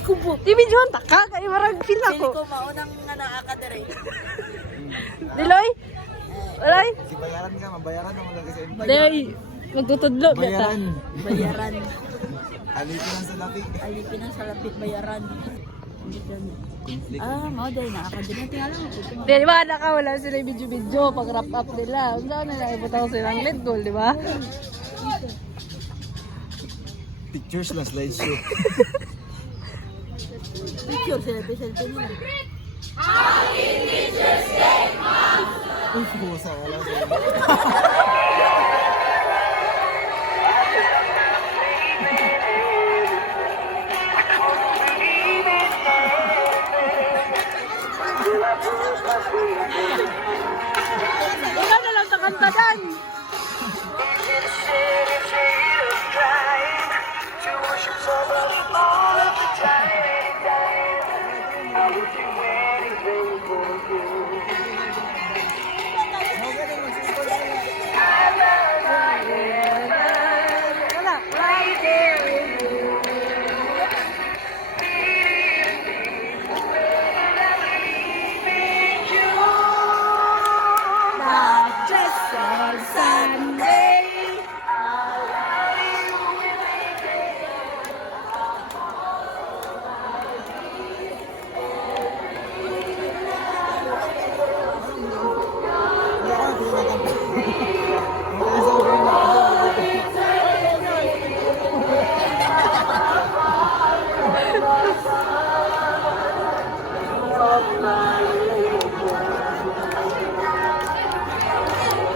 Ikubo. Di videohan ta ka kay marag feel Pili ako. ko maunang nga naakadere. Diloy? Walay? Si bayaran ka, mabayaran mo lang kasi. Day, magtutudlo beta. Bayaran. Bayaran. Alipin lang sa lapi. Alipin ang salapit bayaran. Conflict. Mao dahil naakadere. Tingala mo. Di ba na ka wala sila yung video pag wrap up nila. Unsa na nila ibutaw silang lead goal, di ba? Pictures na slideshow. Picture sila, selfie nila. Uy, pusa wala sila. Wala na lang sa kantadan.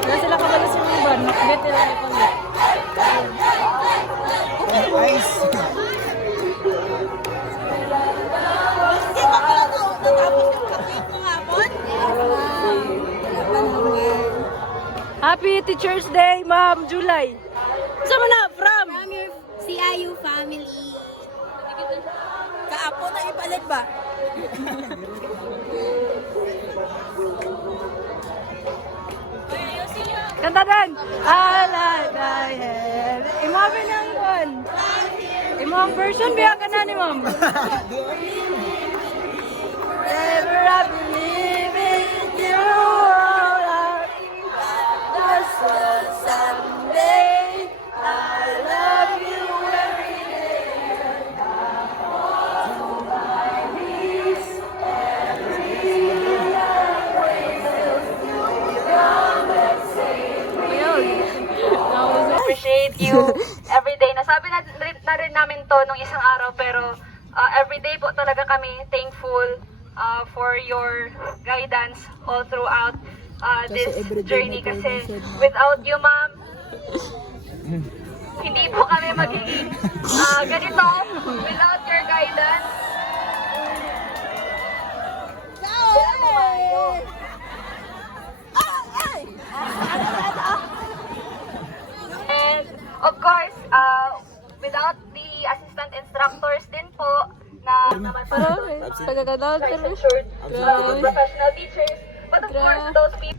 Wala sila kabalas yung iban. Makagit nila yung pangit. Ice. Happy Teacher's Day, Ma'am July. Sama na, from? From your CIU family. Kaapo na ipalit ba? Kantadan. Alagay. Imagine ang one. Imong version biya ka na ni Ma'am. Never I believe in you. Just someday I love you every day. On my knees, every appreciate you every day. Nasabi na rin namin to nung isang araw, pero every day po talaga kami thankful for your guidance all throughout this journey. Kasi without you, Ma'am, hindi po kami magiging ganito. Without your guidance. And of course, without the assistant instructors din po na naman professional teachers, but of course those people.